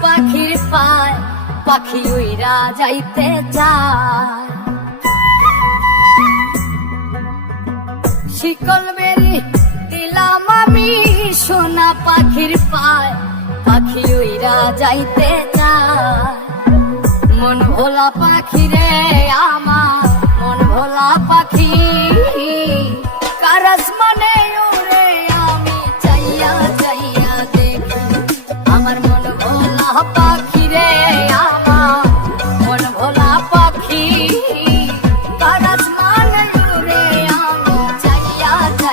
পাখির পায় পাখি উইরা যাইতে চায়। শিকল বেরি দিলাম আমি সোনা পাখির পায় পাখি উইরা যাইতে চায়। মন ভোলা পাখি রে আমার মন ভোলা পাখি কার আসমানে